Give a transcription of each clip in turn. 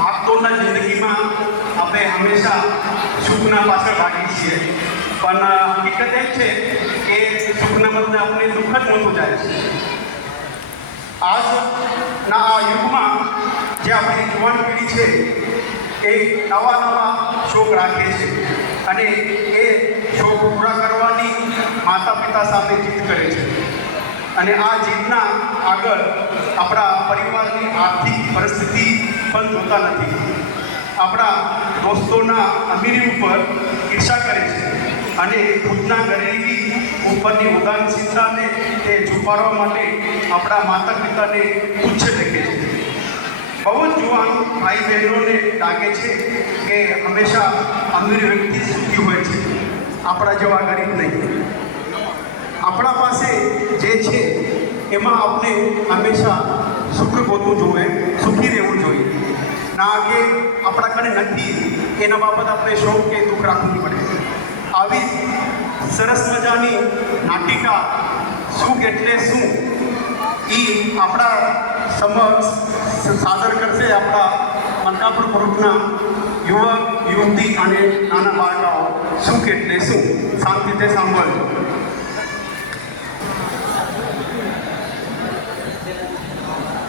ભાગદોડના જિંદગીમાં આપણે હંમેશા સુખના પાછળ ભાગીએ છીએ, પણ હકીકત એ છે કે સુખના બદલે આપણે દુઃખ જ મોટું જાય છે. આજના આ યુગમાં જે આપણી યુવાન પેઢી છે એ નવા નવા શોખ રાખે છે અને એ શોખ પૂરા કરવાની માતા પિતા સામે જીદ કરે છે. અને આ જીતના આગળ આપણા પરિવારની આર્થિક પરિસ્થિતિ પણ જોતા નથી. આપણા દોસ્તોના અમીરી ઉપર ઈર્ષા કરે છે અને ખુદના ગરીબી ઉપરની ઉદાસીનતાને તે છુપાડવા માટે આપણા માતા પિતાને તુચ્છ દેખે છે. બહુ જ જુવાન ભાઈ બહેનોને લાગે છે કે હંમેશા અમીર વ્યક્તિ સુખી હોય છે, આપણા જેવા ગરીબ નહીં. આપણા પાસે જે છે એમાં આપણે હંમેશા સુખ ગોતવું જોઈએ, સુખી રહેવું જોઈએ, ના કે આપણા કને નથી એના બાબત આપણે શોખ કે દુઃખ રાખવું પડે. આવી સરસ મજાની નાટિકા સુખ એટલે શું એ આપણા સમક્ષ સાદર કરશે આપણા મલકાપુર ગ્રુપના યુવક યુવતી અને નાના બાળકાઓ. સુખ એટલે શું? શાંતિથી સાંભળજો.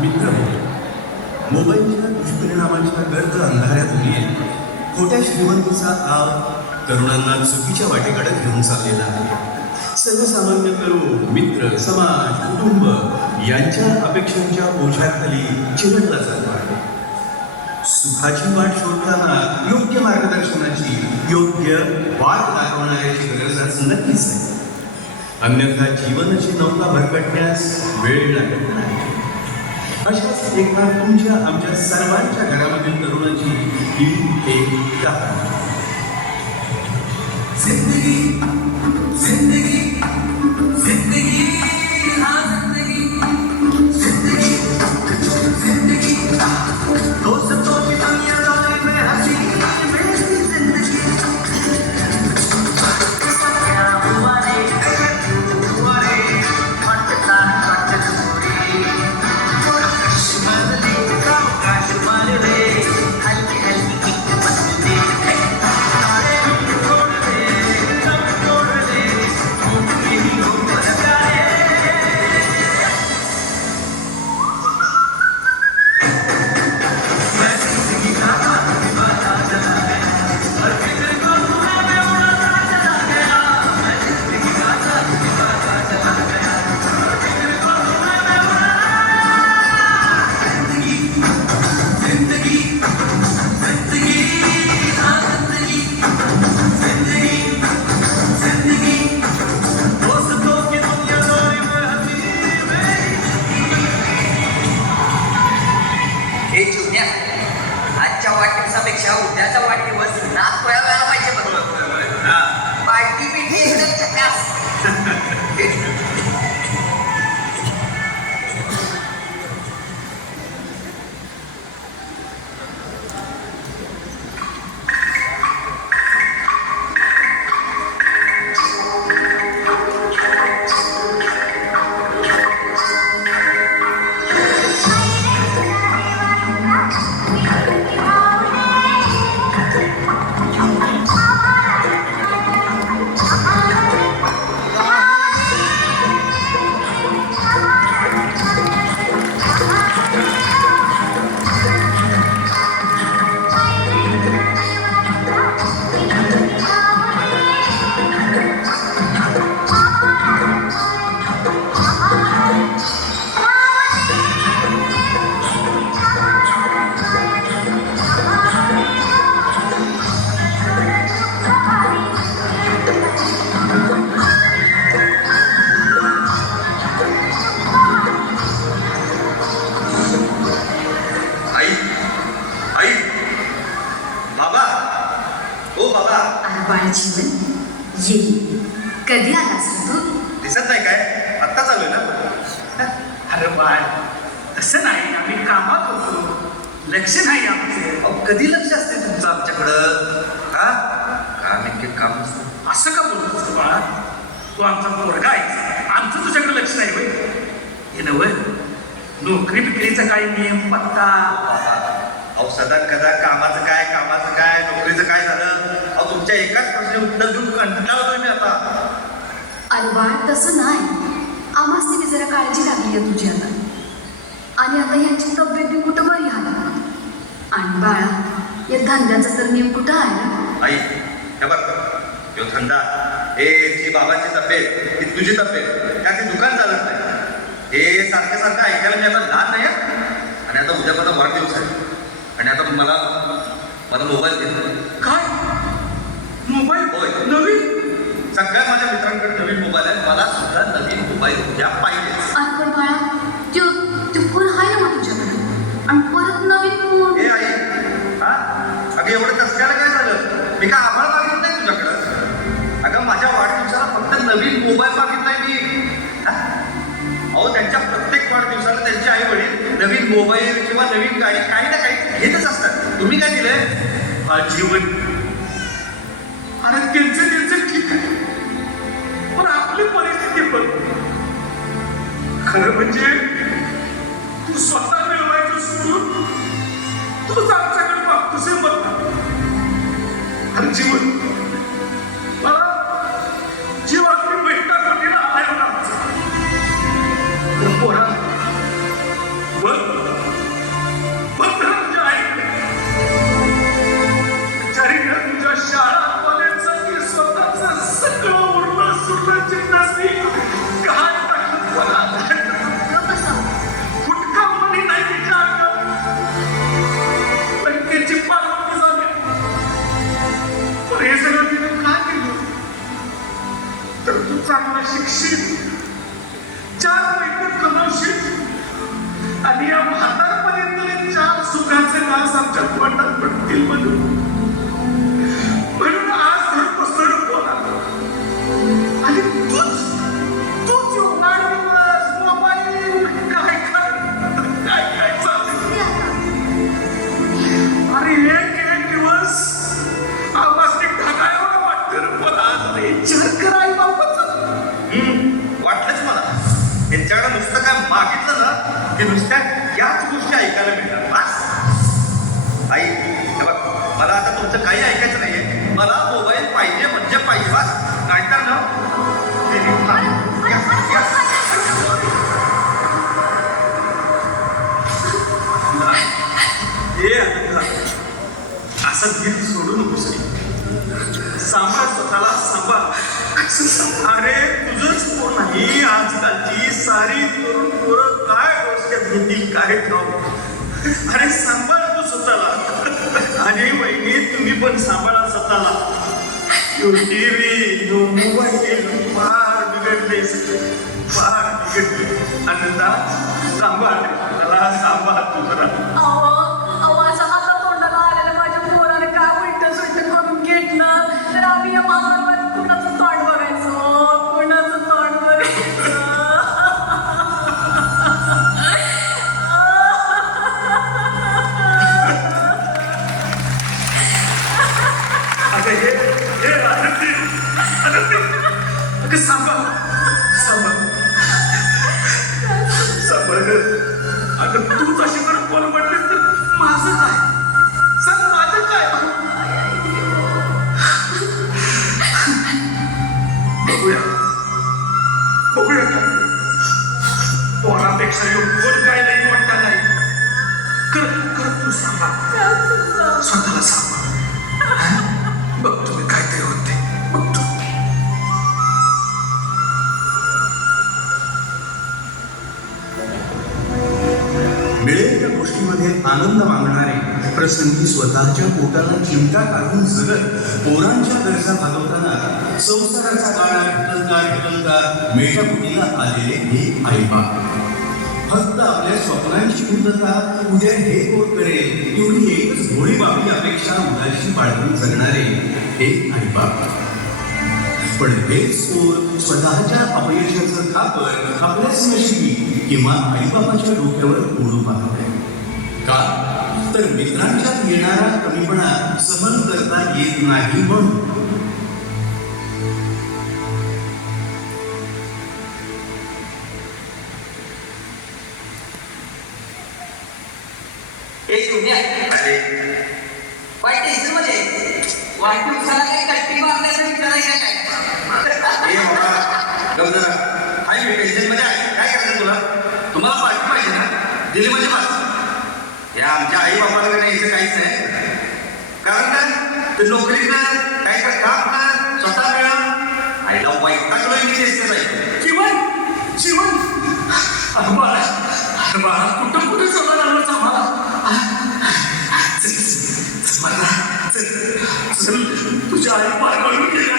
मित्र, मोबाईलच्या दुष्परिणामांच्या गर्द अंधाऱ्यातून खोट्या श्रीमंतीचा आव तरुणांना चुकीच्या वाटेकडे घेऊन चाललेला आहे. सर्वसामान्य तरुण मित्र, समाज, कुटुंब यांच्या अपेक्षांच्या ओझ्याखाली चिरडला जातो आहे. सुखाची वाट शोधताना योग्य मार्गदर्शनाची, योग्य वाट दाखवणाऱ्याची गरज आज नक्कीच आहे. अन्यथा जीवनाची नौका भरकटण्यास वेळ लागत नाही. अशाच एका तुमच्या आमच्या सर्वांच्या घरामधील तरुणाची ही एक कहाणी. जिंदगी जिंदगी जिंदगी हाँ जिंदगी जिंदगी जिंदगी दोस्तों की दुनिया में हंसी मेरी जिंदगी. क्या हुआ रे हुआ रे मटका आजच्या वाढदिवसापेक्षा उद्याचा वाढदिवस नाच पोळ्या व्हायला पाहिजे. बघ पार्टी बिटी एकदम झकास. जीवन ये कधी आलास तू? दिसत नाही काय? आत्ता चालू आहे ना. अरे बाळ, तसं नाही, आम्ही कामात होतो, लक्ष नाही आमचे. कधी लक्ष असते तुमचं आमच्याकडं? का काम इतके काम नसतं. असं का बोलतोस बाळा? तू आमचा पोरगा आहे, आमचं तुझ्याकडे लक्ष नाही होय. हे नव्हे, नोकरी बिक्रीचा काही नियम पत्ता अहो सदा कदा कामाचं काय नोकरीचं काय झालं? अहो तुमच्या एकाच प्रश्न उत्तर देऊन कंटाळलोय मी आता. अरे बाळ तसं नाही. आम्हाच तिने जरा काळजी लागली आहे तुझी आता. आणि आता ह्यांची तब्येत बी कुठं बरी आहे. आणि बाळा या धंद्याचा तर नियम कुठं आहे ना. आई हे बघ तो धंदा ती बाबाची तब्येत ती तुझी तब्येत त्या ते दुकान चालत नाही. हे सारखं ऐकायला मी आता लहान नाही आहे. आणि आता उद्या माझा वाढदिवस आहे आणि आता मला मोबाईल दे. काय मोबाईल होय. नवीन? सगळ्या माझ्या मित्रांकडे नवीन मोबाईल आहे. मला सुद्धा नवीन मोबाईल उद्या पाहिजे. अरे पण बाळा तो फोन आहे ना मग तुझ्याकडे. आणि परत नवीन फोन. हे आई हा अगं एवढं कसल्याला काय झालं? मी काय आभाळ मागितलं नाही तुझ्याकडं. अगं माझ्या वाढदिवसाला फक्त नवीन मोबाईल मागितलाय मी. अहो त्यांच्या प्रत्येक वाढदिवसाला त्यांचे आई वडील नवीन मोबाईल किंवा नवीन गाडी काही ना काही घेतच असतात. तुम्ही काय दिलंय? जीवन. अरे त्यांचं ठीक आहे पण आपली परिस्थिती बघ. खरं म्हणजे तू स्वतः मिळवायचं सोडून तूच आमच्याकडे मागतोस हे बघ. अरे जीवन मला जीवातली बैठका कोटीला आलाय ना आमचं. पोरा बघ तुझ्या आई बिचारीने तुझ्या शाळा कॉलेजसाठी स्वतःचं सगळं उरलं सुरलं जिन्नसनी काय टाकलं मला. फुटका मनी नाही तिच्या अंगात. बँकेची पालखी झाली. पण हे सगळं तिने काय केलं? तर तू चांगला शिक्षित 4 पैसे कमावशील आणि या म्हातारपर्यंत 4 सुखाचे घास आमच्या तोंडात पडतील म्हणून आज धरपसर बोला. आणि तूच वाढदिवस मोबाईल काय चालू. अरे एक दिवस आवाज ढगायला वाटतं मला. आज विचार कराय बाबत वाटलंच मला. त्यांच्याकडे नुसतं काय मागितलं ना की नुसत्या याच गोष्टी ऐकायला मिळतात. बस आई हे बघ मला आता तुमचं काही ऐकायचं नाहीये. मला मोबाईल पाहिजे म्हणजे पाहिजे. बस नाहीतर ना असं गीत सोडू नकोस. सांभाळ स्वतःला सांभाळ. अरे तुझंच कोण नाही. आजकालची सारी तरुण पोरं काय डोक्यात घेतील काय ठाऊ. अरे सांभाळ तू स्वतःला. आणि वहिनी तुम्ही पण सांभाळा स्वतःला. टीव्ही मोबाईल फार बिघडले फार बिघडले. आनंदा सांभाळ मला सांभाळ तू जरा. असं हाता तोंडाला आलेलं माझ्या पोराने काय उलट सुलट करून घेतलं तर आम्ही या मामावर कुणाचं तोंड बघायचो कुणाचं तोंड बघायचं. अगं हे आनंदी अगं सांभाळ अगं तूच अशी करत कोण म्हटलीस तर माझं काय सांग. माझं काय बघूया पोरापेक्षा कोण काय नाही वाटत नाही. कर तू सांभाळ स्वतःला सांभाळ. बघ तुम्ही काहीतरी होते बघतो. मिळेल त्या गोष्टीमध्ये आनंद मागणारे प्रसंगी स्वतःच्या पोटाला चिमटा काढून जगत पोरांच्या गरजा भागवताना संसाराचा गाडा ढकलता मेटाकुटीला आलेले हे आईबाप. फक्त आपल्या स्वप्नांची पूर्तता उद्या हे कोण करेल एवढी एकच भोळी बाबी अपेक्षा उदाशी बाळगून जगणारे हे आईबाप. पण हेच पोर स्वतःच्या अपयशाचं खापर आपल्याच नशिबी किंवा आईबापाच्या डोक्यावर ओढू पाहत आहे. का तर मित्रांच्यात येणारा कमीपणा सहन करता येत नाही म्हणून. हे शून्य आहे. अरे वाढदिवसाला काही कट्टी बांधायचं विचारायचं काय? ए बाबा गप जरा. हाय मी टेन्शन मध्ये आहे. काय करायचं तुला? तुम्हाला पार्टी पाहिजे ना? दिली म्हणजे बस. या आमच्या आई बाबाला नाही यायचं काहीच नाही. कारण काय ते नोकरी कर, काय कर, काम कर, स्वतः मिळा. आईला वैतागलो मी तेच नाही. जीवन अरे बाळा कुठं कुठे सोडा लागलं आम्हाला. चल तुझ्या आई पारकडून गेल्या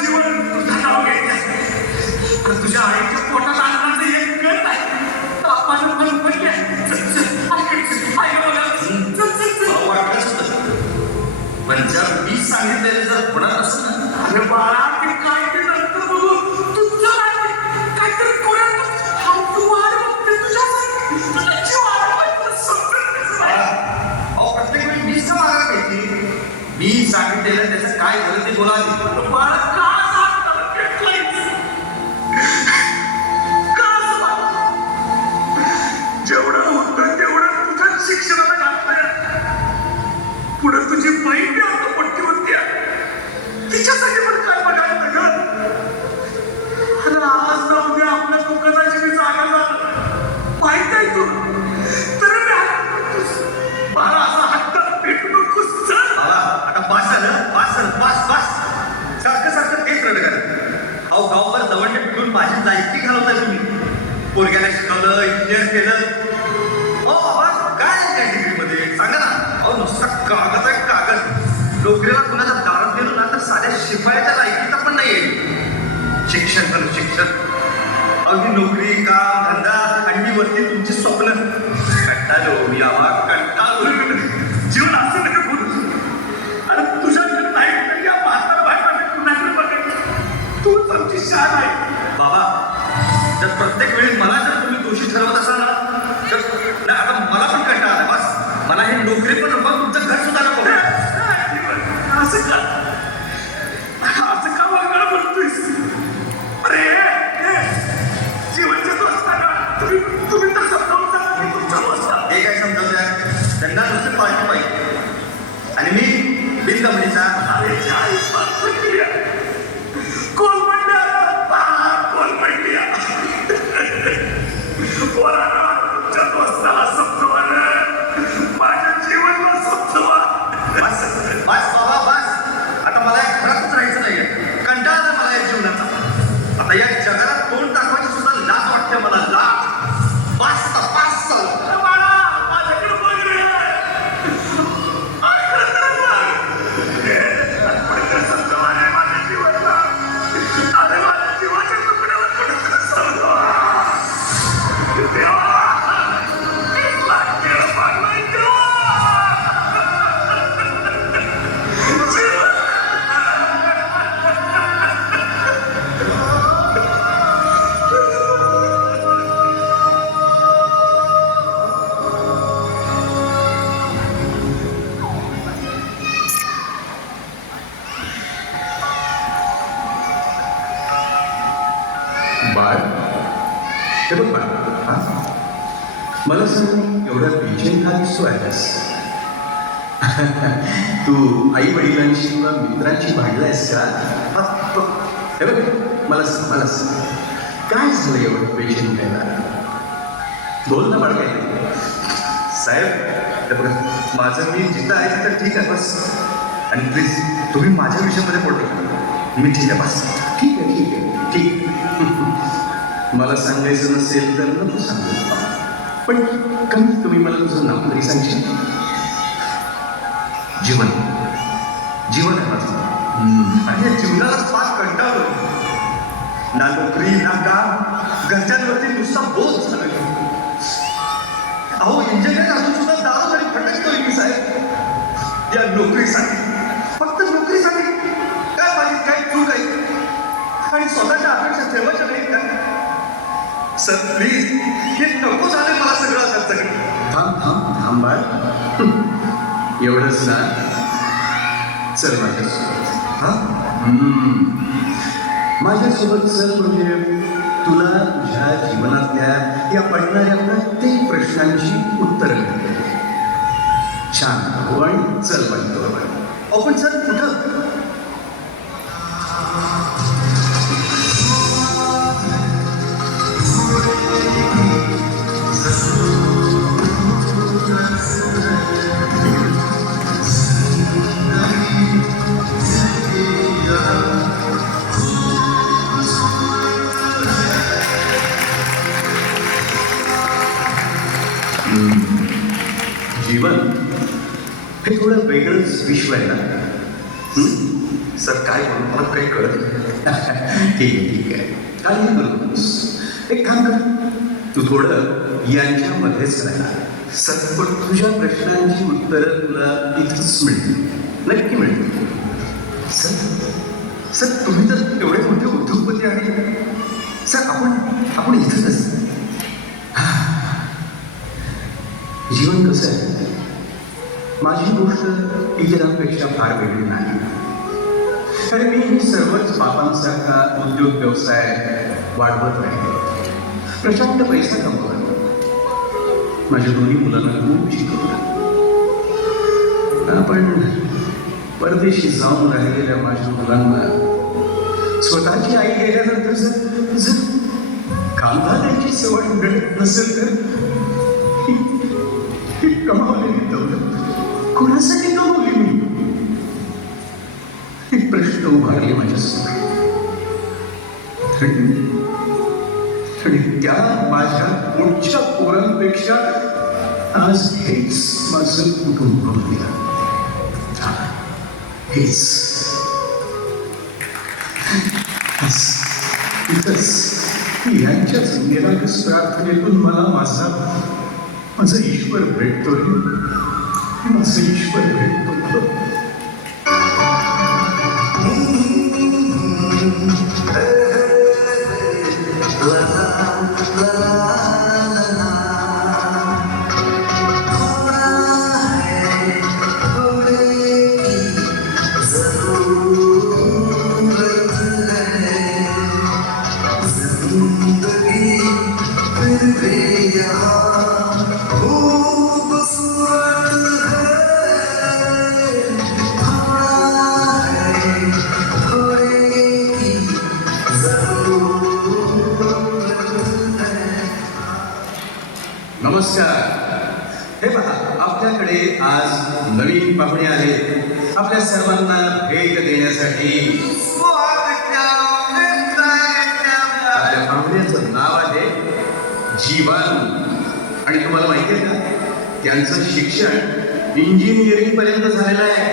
जीवन तुझं नाव घ्यायचं. तुझ्या आईच्या पोटात आणण्याचं एक गट आहे. आपण पडले. वाटलंच होतं. पण जर मी सांगितलेलं जर होणार असं ना, अरे बाळा ते काय ते नंतर बघू. तुझं काहीतरी कोणाला प्रत्येक वेळी मीच का मागायला पाहिजे? मी सांगितलेलं त्याचं काय झालं ते बोला. बाळा का जेवढं होतं तेवढं तुझ्या शिक्षणाला घातलंय. पुढे तुझी बहीण आता पट्टी होती. तिच्यासाठी पण काय बघायचं ग? अरे आज ना उद्या आपल्या दुकानाची मी जागा झालं माहित आहे तुला. तर बाळा असा हट्ट पेटू नकोस. बाबा आता पास झालं, पास. सारखं तेच रड करा. अहो गावभर दवंडे पिटून माझी लायकी घालवताय तुम्ही. पोरग्याला शिकवलं, इंजिनियर केलं. हो बाबा काय त्या डिग्रीमध्ये सांगा ना. अहो नुसता कागद आहे कागद. नोकरीला कुणाच्या दारात गेलो ना तर साध्या शिपायाच्या लायकीचा पण नाही आहे. शिक्षण करू शिक्षण. अगदी नोकरी, काम, धंदा आणि मी वरती तुमची स्वप्न. कंटाळलो मी आवा कंटाळलो. जीवन असं नका बोलू. अरे तुझ्याकडे नाही या म्हातारा बायकाने कुणाकडे बघायचं. तूच आमची शान आहे. बाबा जर प्रत्येक वेळी मला जर तुम्ही दोषी ठरवत असाल ना तर नाही, आता मला पण कंटाळा आला. बस मला हे नोकरी पण नको, तुमचं घर सुद्धा नको. असं का वागणं बोलतोयस? अरे जीवनच्या दोस्तांना तुम्ही तर समजावून सांगा की तुमच्या दोस्तांना. हे काय समजवत्या? त्यांना नुसतं पार्टी पाहिजे आणि मी बिनकंपनीचा. अरे आई पार्टी कोण म्हणलं? कोण म्हणली? पोरांना तुमच्या दोस्ताला समजवानं माझ्या जीवनाला समजवा. बस बाबा बस. आता मला या घरातच राहायचं नाहीये. कंटाळा आला मला या जीवनाचा. आता या जगाला तोंड दाखवायची सुद्धा लाज वाटते मला. लाज. बस अरे बाळा माझ्याकडे बघ रे. ऐकलं तर बघ. समजवा रे माझ्या जीवनाला. अरे माझ्या जीवाच्या तुकड्यावर कुठं समजवा. देवा लागेल पाडवायचं. बाळ हे बघ बाळ, हा मला सांग एवढा पेशंट का दिसतो आहेस? तू आई वडिलांशी किंवा मित्रांशी भांडलायस का? हे बघ मला सांग काय झालं एवढं पेशंट घ्यायला? बोल ना बाळ काय. साहेब हे बघा, माझं मी जिथं आहे तिथं ठीक आहे बस. आणि प्लीज तुम्ही माझ्या विषयामध्ये पडतो. मी ठीक आहे बस. ठीक आहे मला सांगायचं नसेल तर नको सांगू, पण कमीत कमी मला तुझं नाव तरी सांगशील? जीवन आहे माझं. आणि या जीवनालाच फार कंटाळलो. ना नोकरी ना काम, घरच्यांवरती नुसता बोध झाला. अहो इंजिनियर अजून सुद्धा दारू आणि भटकतोय मी साहेब या नोकरीसाठी. फक्त नोकरीसाठी. काय माझी काय चूक आहे? आणि स्वतःच्या अपेक्षा ठेवायच्या नाहीत का? सर प्लीज हे नको झाले मला सगळं खर्च. थांब बाळ. एवढंच ना? चल माझ्यासोबत. माझ्यासोबत चल म्हणजे तुला तुझ्या जीवनातल्या या पडणाऱ्या प्रत्येक प्रश्नांची उत्तरं मिळतील. छान आणि चल माझ्याबरोबर. अहो पण सर कुठं? जीवन हे थोडं वेगळंच विश्व आहे ना. सर काय म्हणून मला काही कळत नाही. ठीक आहे काही नकोस. एक काम कर, तू थोडं यांच्यामध्येच राहणार. सर पण तुझ्या प्रश्नांची उत्तरं तुला इथंच मिळतील, नक्की मिळतील. सर तुम्ही तर एवढे मोठे उद्योगपती आणि सर आपण इथंच. जीवन कसं आहे, माझी गोष्ट इतरांपेक्षा फार वेगळी नाही. कारण मी सर्वच बापांसारखा उद्योग व्यवसाय वाढवत राहिले, प्रचंड पैसा कमवला, माझ्या दोन्ही मुलांना खूप शिकवलं. पण परदेशी जाऊन राहिलेल्या माझ्या मुलांना स्वतःची आई गेल्यानंतर जर कांदा त्यांची सवय मिळत नसेल तर ही कमावलेली दौलत कोणासाठी कमावली मी? एक प्रश्न उभारले माझ्यासमोर. आणि त्या माझ्या पुढच्या पोरांपेक्षा आज हेच माझं कुटुंब होतं. हेच यांच्याच निरागस प्रार्थनेतून मला माझा ईश्वर भेटतोय. माझा ईश्वर भेटतो. नमस्कार. हे पहा, आपल्याकडे आज नवीन पाहुणे आले. आपल्या सर्वांना भेट देण्यासाठी आपल्या पाहुण्याचं नाव आहे जीवन. आणि तुम्हाला माहिती आहे का, त्यांचं शिक्षण इंजिनिअरिंग पर्यंत झालेलं आहे.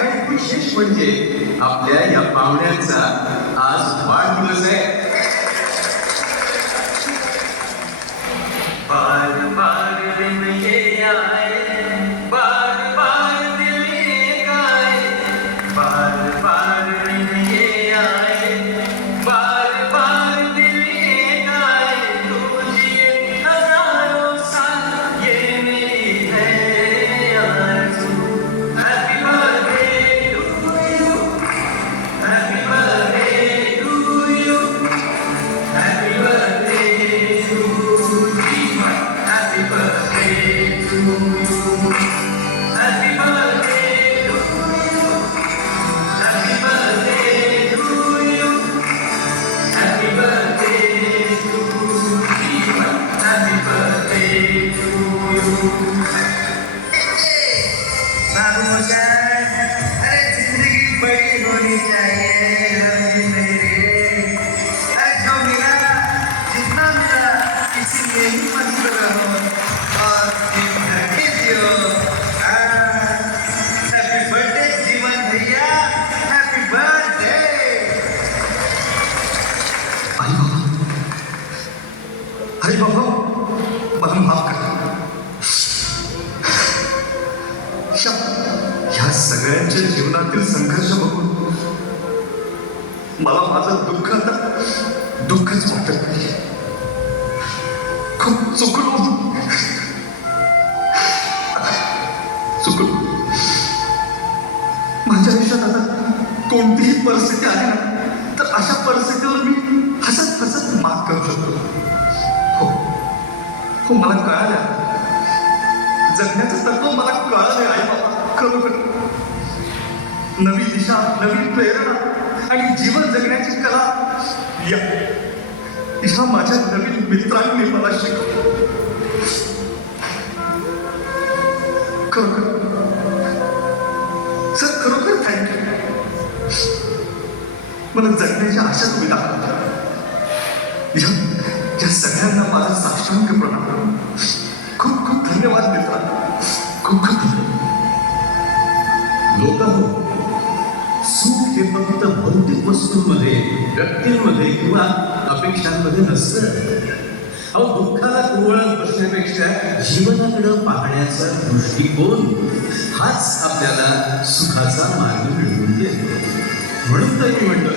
आणि विशेष म्हणजे आपल्या या पाहुण्यांचा आज वाढदिवस आहे. बार बार दिन ये आए, बार बार दिल ये गाए, बार बार दिन ये आए, बार बार दिल ये गाए, तू जिए हजारों साल ये मेरी है आरज़ू. Happy birthday to you, happy birthday to you, happy birthday to Jeevan, happy birthday to you, happy birthday to you, happy birthday to you, happy birthday to Jeevan, happy birthday to you. बाबू मोशान, अरे जिंदगी बड़ी होनी चाहिए रवि मेरे. अरे जो मिला जितना मिला इसीलिए ही मस्त रहो और दिन ढके जियो. हैप्पी बर्थडे जीवन भैया, हैप्पी बर्थडे. अरे बाबा मला माफ करा. ह्या सगळ्यांच्या जीवनातील संघर्ष बघून मला माझं दुःख आता दुःखच वाटत नाही. खूप चुकलो. माझ्या आयुष्यात आता कोणतीही परिस्थिती आली ना, तर अशा परिस्थितीवर मी हसत हसत मात करू शकतो. हो मला कळालं जगण्याचं तत्व मला कळालं आहे बाबा, खरोखर. नवी दिशा, नवी प्रेरणा आणि जीवन जगण्याची कला या माझ्या नवीन मित्रांनी मला शिकवलं. खरोखर सर, खरोखर थँक्यू. मला जगण्याची आशा तुम्ही दाखवता. या सगळ्यांना माझा साष्टांग प्रणाम. खूप खूप धन्यवाद मित्रा, खूप खूप धन्यवाद. लोक सुख हे फक्त भौतिक वस्तूंमध्ये, व्यक्तींमध्ये किंवा अपेक्षांमध्ये नसतं. अहो, दुःखाला कुवळत बसण्यापेक्षा जीवनाकडे पाहण्याचा दृष्टिकोन हाच आपल्याला सुखाचा मार्ग मिळवून देतो. म्हणून तर मी म्हणतो,